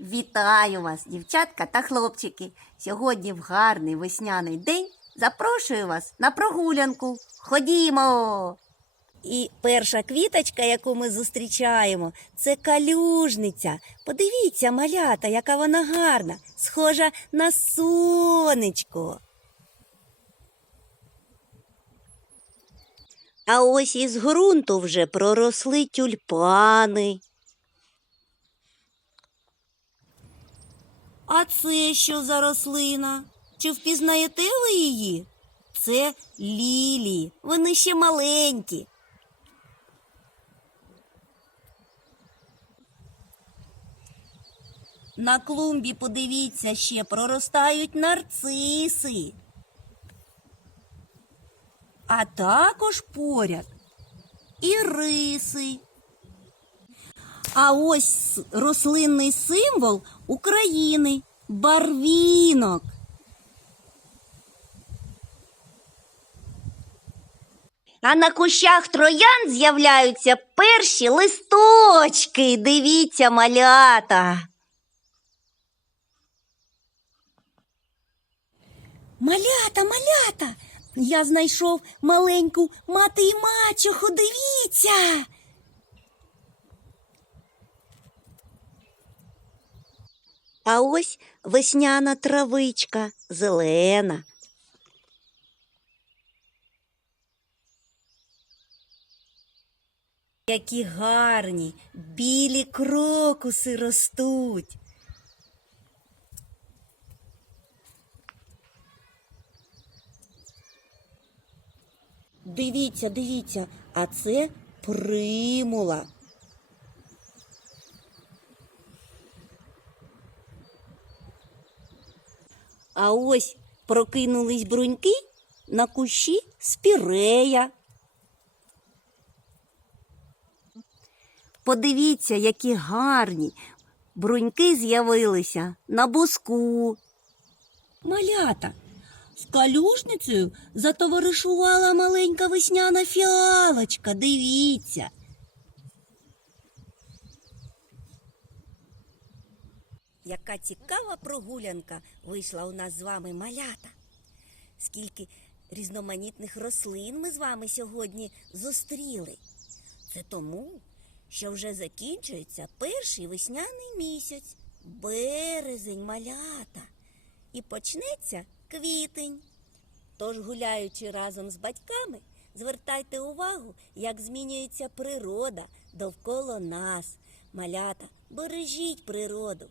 Вітаю вас, дівчатка та хлопчики. Сьогодні в гарний весняний день запрошую вас на прогулянку. Ходімо. І перша квіточка, яку ми зустрічаємо, це калюжниця. Подивіться, малята, яка вона гарна, схожа на сонечко. А ось із ґрунту вже проросли тюльпани. А це що за рослина? Чи впізнаєте ви її? Це лілії. Вони ще маленькі. На клумбі, подивіться, ще проростають нарциси. А також поряд і риси. А ось рослинний символ України барвінок. А на кущах троян з'являються перші листочки. Дивіться, малята. Малята, малята. Я знайшов маленьку мати і мачоху. Дивіться. А ось весняна травичка зелена. Які гарні білі крокуси ростуть. Дивіться, дивіться, а це примула. А ось прокинулись бруньки на кущі спірея. Подивіться, які гарні бруньки з'явилися на буску. Малята, з калюжницею затоваришувала маленька весняна фіалочка. Дивіться. Яка цікава прогулянка вийшла у нас з вами малята. Скільки різноманітних рослин ми з вами сьогодні зустріли. Це тому, що вже закінчується перший весняний місяць, березень малята, і почнеться квітень. Тож, гуляючи разом з батьками, звертайте увагу, як змінюється природа довкола нас. Малята, бережіть природу.